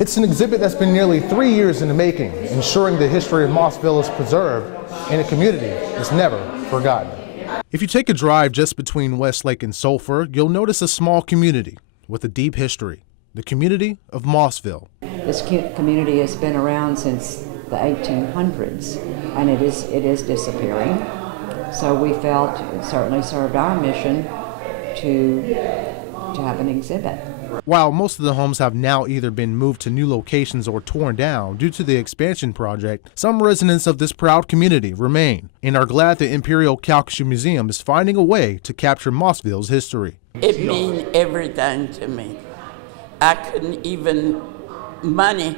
It's an exhibit that's been nearly 3 years in the making, ensuring the history of Mossville is preserved and a community is never forgotten. If you take a drive just between Westlake and Sulphur, you'll notice a small community with a deep history, the community of Mossville. This community has been around since the 1800s, and it is disappearing. So we felt it certainly served our mission to have an exhibit. While most of the homes have now either been moved to new locations or torn down due to the expansion project, some residents of this proud community remain and are glad the Imperial CALCASIEU Museum is finding a way to capture Mossville's history. It means everything to me. I couldn't even, money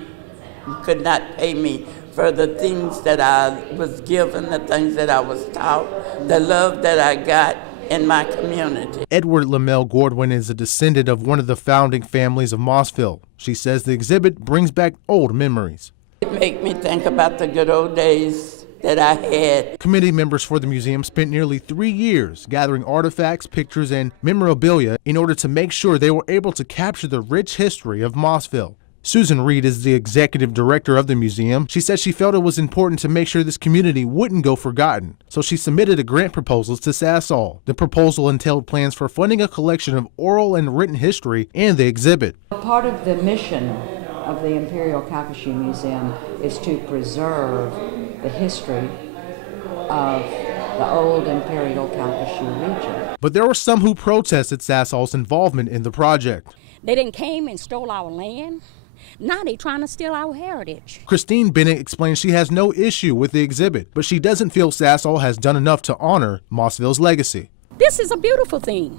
could not pay me for the things that I was given, the things that I was taught, the love that I got in my community. Edward Lamel Gordwin is a descendant of one of the founding families of Mossville. She says the exhibit brings back old memories. It makes me think about the good old days that I had. Committee members for the museum spent nearly 3 years gathering artifacts, pictures, and memorabilia in order to make sure they were able to capture the rich history of Mossville. Susan Reed is the executive director of the museum. She said she felt it was important to make sure this community wouldn't go forgotten, so she submitted a grant proposal to Sasol. The proposal entailed plans for funding a collection of oral and written history and the exhibit. Part of the mission of the Imperial CALCASIEU Museum is to preserve the history of the old Imperial CALCASIEU region. But there were some who protested Sasol's involvement in the project. They didn't came and stole our land. Now they trying to steal our heritage. Christine Bennett explains she has no issue with the exhibit, but she doesn't feel Sasol has done enough to honor Mossville's legacy. This is a beautiful thing.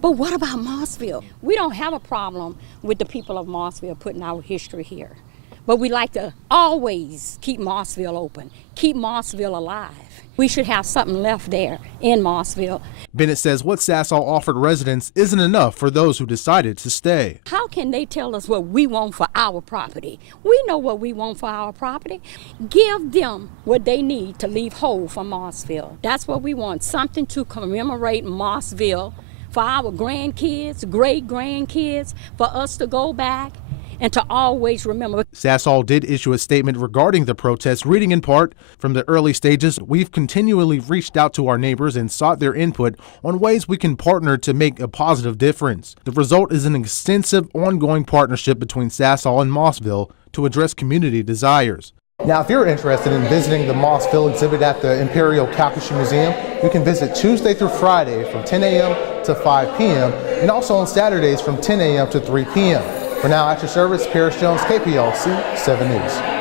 But what about Mossville? We don't have a problem with the people of Mossville putting our history here. But we like to always keep Mossville open, keep Mossville alive. We should have something left there in Mossville. Bennett says what Sasol offered residents isn't enough for those who decided to stay. How can they tell us what we want for our property? We know what we want for our property. Give them what they need to leave whole for Mossville. That's what we want, something to commemorate Mossville for our grandkids, great-grandkids, for us to go back and to always remember. Sasol did issue a statement regarding the protests, reading in part, "From the early stages, we've continually reached out to our neighbors and sought their input on ways we can partner to make a positive difference. The result is an extensive, ongoing partnership between Sasol and Mossville to address community desires." Now, if you're interested in visiting the Mossville exhibit at the Imperial CALCASIEU Museum, you can visit Tuesday through Friday from 10 a.m. to 5 p.m. and also on Saturdays from 10 a.m. to 3 p.m. For now, at your service, Paris Jones, KPLC 7 News.